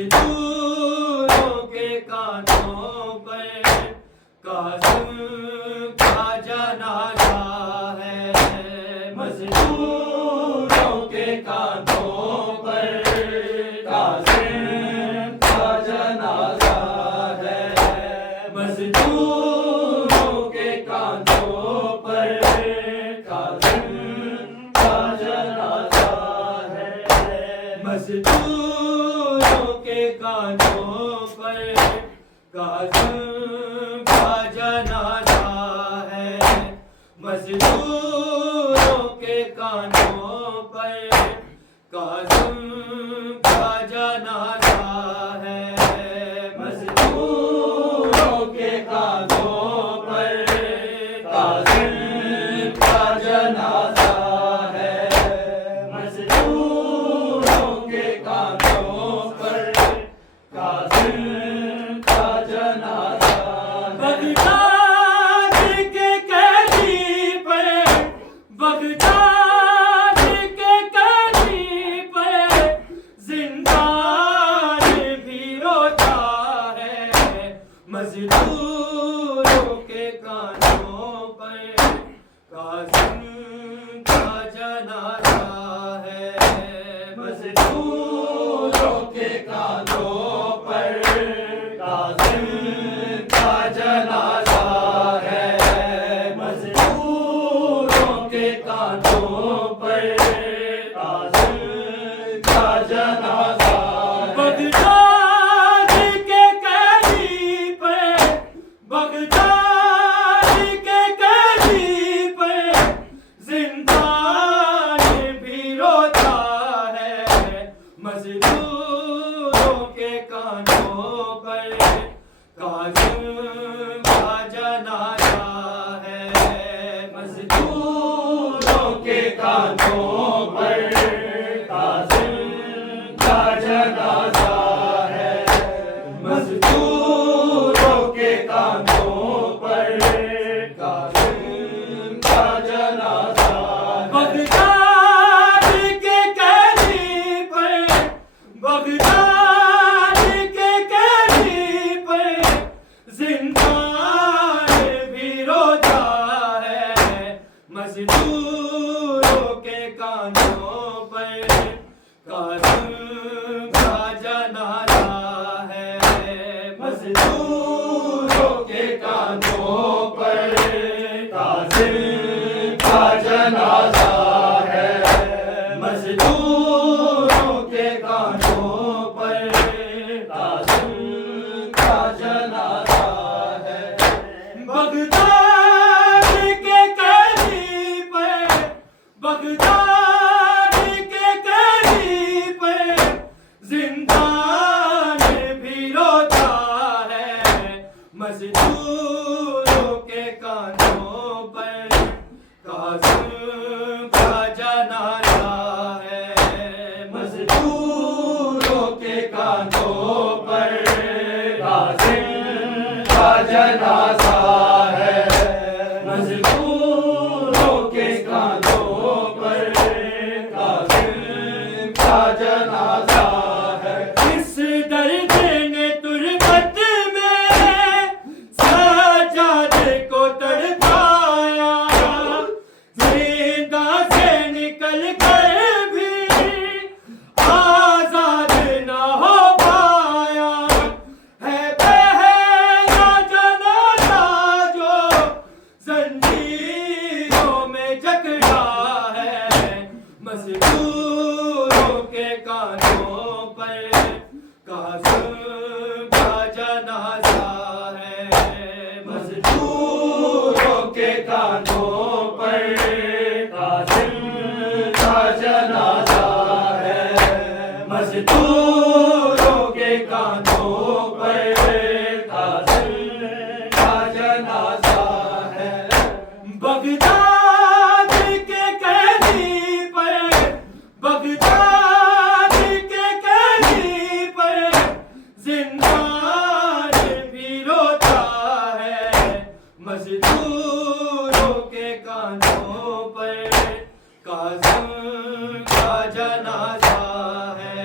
مزدوروں کے کانٹوں پر کاظم کا جنازہ ہے، مزدوروں کے کانٹوں پر کاظم کا جنازہ ہے، مزدوروں کے کانٹوں پر کاظم کا جنازہ ہے، مزدوروں کے کانٹوں پر کاظم کا جنازہ ہے، مزدوروں کے کانٹوں پر کاظم کا جنازہ ہے، مزدوروں کے کانٹوں پر کاظم کا جنازہ ہے، مزدوروں کے کانٹوں پر کاظم کا جنازہ ہے۔ بغداد کے قیدی پر، بغداد کے قیدی پر زندان بھی روتا ہے، مزدوروں کے کانٹوں پر کاظم کا جنازہ ہے، مزدوروں کے کانٹوں پر کاظم کا جنازہ ہے، مزدوروں کے کانٹوں پر کاظم کا جنازہ ہے۔ بغداد کے قیدی پر، بغداد کے قیدی پر زندان بھی روتا ہے، مزدوروں کے کانٹوں پر کاظم کا جنازہ ہے، مزدوروں کے کانٹوں پر کاظم کا جنازہ ہے، مزدوروں کے کانٹوں پر کاظم کا جنازہ ہے۔ بغداد کے قیدی پر، بغداد کے قیدی پر زندان بھی روتا ہے، مزدوروں کے کانٹوں پر کاظم کا جنازہ ہے، مزدوروں کے کانٹوں پر کاظم کا جنازہ ہے، مزدوروں کے کانٹوں پر کاظم کا جنازہ ہے۔ بغداد کے قیدی پر، بغداد کے قیدی پر زندان بھی روتا ہے، مزدوروں کے کانٹوں پر کاظم کا جنازہ ہے، مزدوروں کے کانٹوں پر کاظم کا جنازہ ہے، مزدوروں کے کانٹوں پر کاظم کا جنازہ ہے۔ اس درد نے تربت میں سجادے کو تڑپایا، زندہ سے نکل کر بھی آزاد نہ ہو پایا، ہے پہلا جنازہ جو زنجیروں میں جکڑا ہے، مزدوروں کے کانٹوں پر کاظم کا جنازہ ہے، مزدوروں کے کانٹوں پر کاظم کا جنازہ ہے، مزدوروں کے کانٹوں پر کاظم کا جنازہ ہے۔ بغداد کے قیدی پر، بغداد کے قیدی پر زندان بھی روتا ہے، مزدوروں کے کانٹوں پر کاظم کا جنازہ ہے۔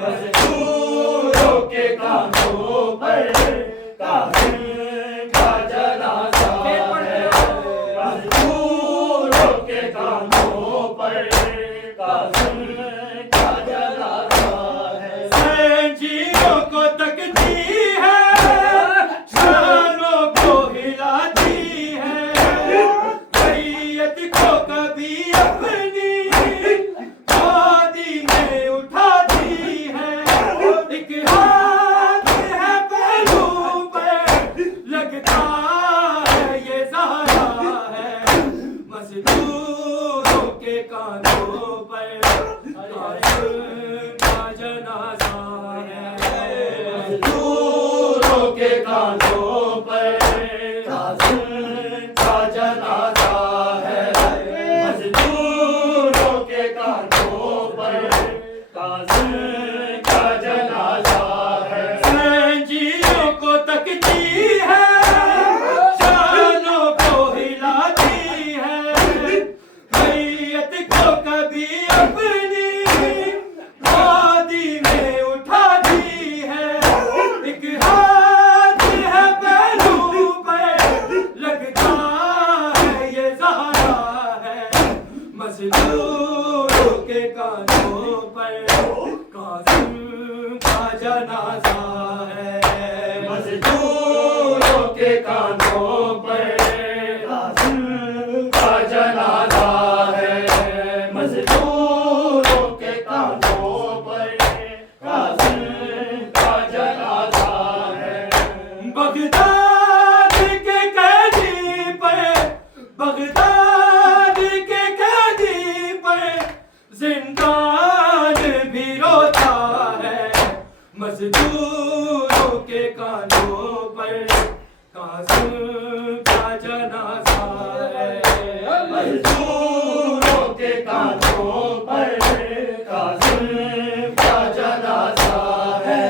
مزدوروں کے کاندھوں پر قاسم کا جنازہ ہے، مزدوروں کے کاندھوں پر قاسم کا جنازہ ہے، سینچیوں کو تکتی ہے، شانوں کو ہلاتی ہے، میت کو کبھی اپنی گودی میں اٹھاتی ہے، ایک ہاتھ ہے پہلو پہ لگتا ہے یہ زہرا ہے، مزدوروں کے کاندھوں پر قاسم کا جنازہ ہے، مزدوروں کے کاندھوں پر قاسم کا جنازہ ہے، مزدوروں کے کاندھوں پر قاسم کا جنازہ ہے، سینچیوں کو تکتی ہے، شانوں کو ہلاتی ہے، میت کو کبھی اپنی گودی میں اٹھاتی ہے، ایک ہاتھ ہے پہلو پہ لگتا ہے یہ زہرا ہے، مزدوروں کے کاندھوں پر قاسم کا جنازہ ہے، مزدوروں کے کاندھوں پر قاسم کا جنازہ ہے، مزدوروں کے کاندھوں پر قاسم کا جنازہ ہے، بغداد کے قیدی پر، بغداد کے قیدی پر زندان بھی روتا ہے، مزدوروں کے کاندھوں پر قاسم کا جنازہ ہے، مزدوروں کے کاندھوں پر قاسم کا جنازہ ہے،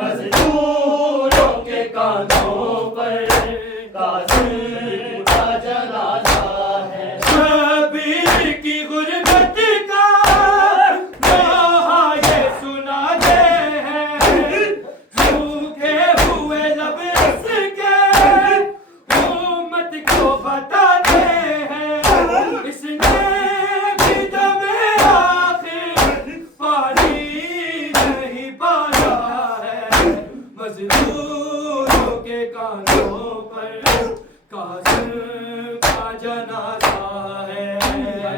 مزدوروں کے کاندھوں پر قاسم کا جنازہ ہے، شبیر کی غربت کا نوحہ یہ سناتے ہیں، سوکھے ہوئے لب اس کے امت کو بتاتے ہیں، اس نے بھی دم آخر پانی نہیں پایا ہے، مزدوروں کے کاندھوں پر قاسم کا جنازہ ہے،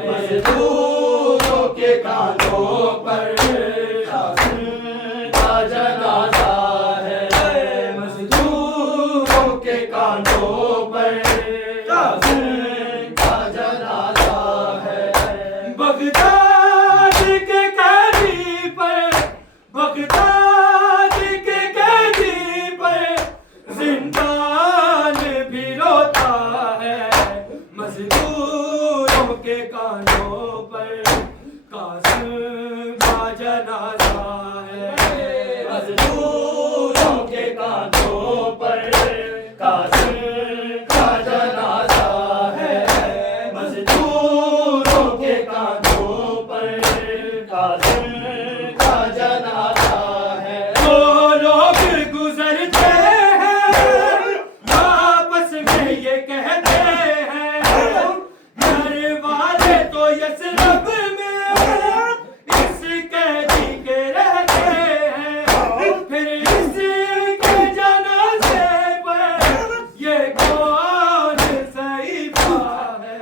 مزدوروں کے کاندھوں پر قاسم کا جنازہ ہے، مزدوروں کے کاندھوں پر قاسم کا جنازہ ہے، بغداد کے قیدی پر، بغداد کے قیدی پر زندان بھی روتا ہے، مزدوروں کے کاندھوں پر قاسم کا جنازہ ہے، مزدوروں کے کاندھوں پر قاسم کا جنازہ ہے، مزدوروں کے کاندھوں پر قاسم کا جنازہ ہے، وہ لوگ گزرتے ہیں واپس میں یہ کہتے ہیں، گھر والے تو یثرب میں اس قیدی کے رہتے ہیں، پھر اس کے جنازے پر یہ کون صحیفہ ہے،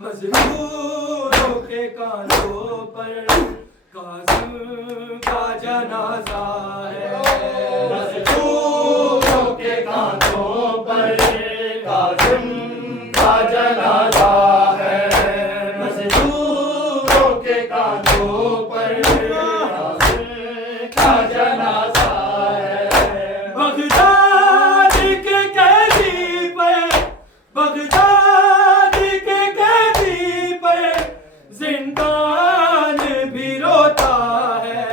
مزدوروں کے کاندھوں پر قاسم کا جنازہ ہے، مزدوروں کے کاندھوں پر قاسم کا جنازہ ہے، مزدوروں کے کاندھوں پر قاسم کا جنازہ ہے، بغداد کے قیدی پر، بغداد کے قیدی پر زندان بھی روتا ہے،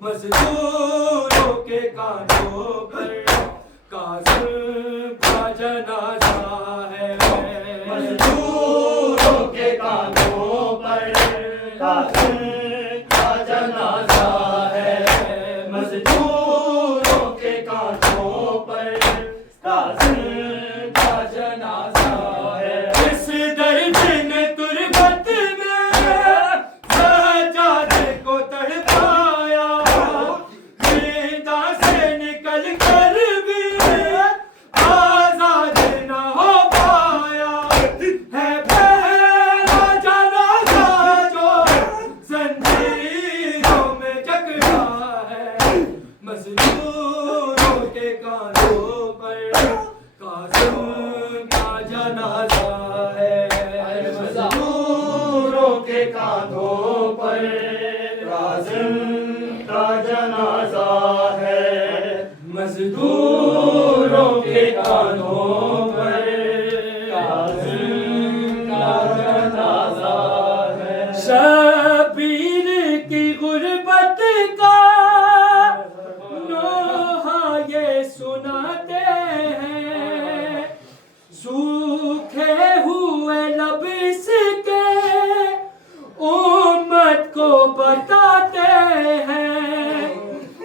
مزدوروں کے کاندھوں پر قاسم کا جنازہ ہے، مزدوروں کے کاندھوں پر قاسم کا جنازہ ہے،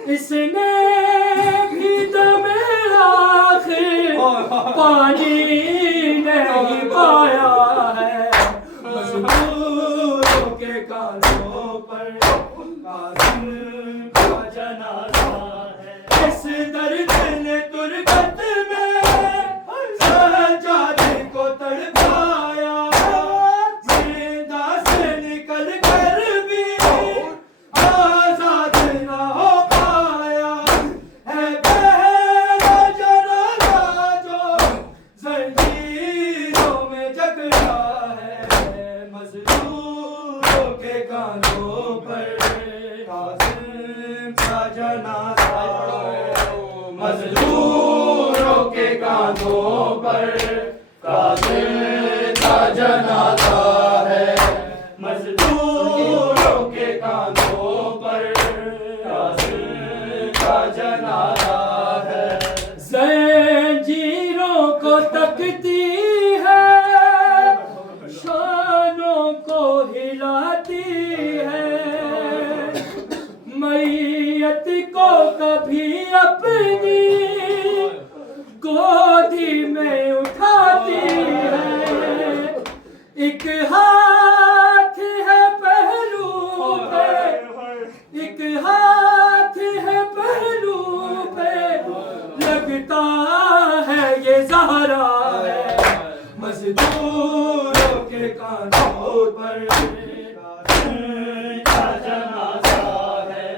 اس نے بھی دم آخر پانی نہیں پایا ہے مزدوروں کے کانوں پر قاسم کا جنازہ ہے اس درد نے تربت میں سجاد کو تڑپایا زندہ سے نکل کر بھی آزاد نہ ہو پایا ہے پہلا جنازہ جو زنجیروں میں جکڑا ہے مظلوموں کے کانوں پر قاسم کا جنازہ ہے مزدوروں کے کاندھوں پر قاسم کا جنازہ ہے مزدوروں کے کاندھوں پر قاسم کا جنازہ ہے زنجیروں کو تکتی ہے شانوں کو ہلاتی ہے میت کو کبھی اپنی گودی میں اٹھاتی ہے ایک ہاتھ ہے پہلو پہ ایک ہاتھ ہے پہلو پہ لگتا ہے یہ زہرا ہے مزدوروں کے کانوں پر کا جنازہ ہے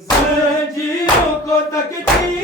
زنجیروں کو تکتی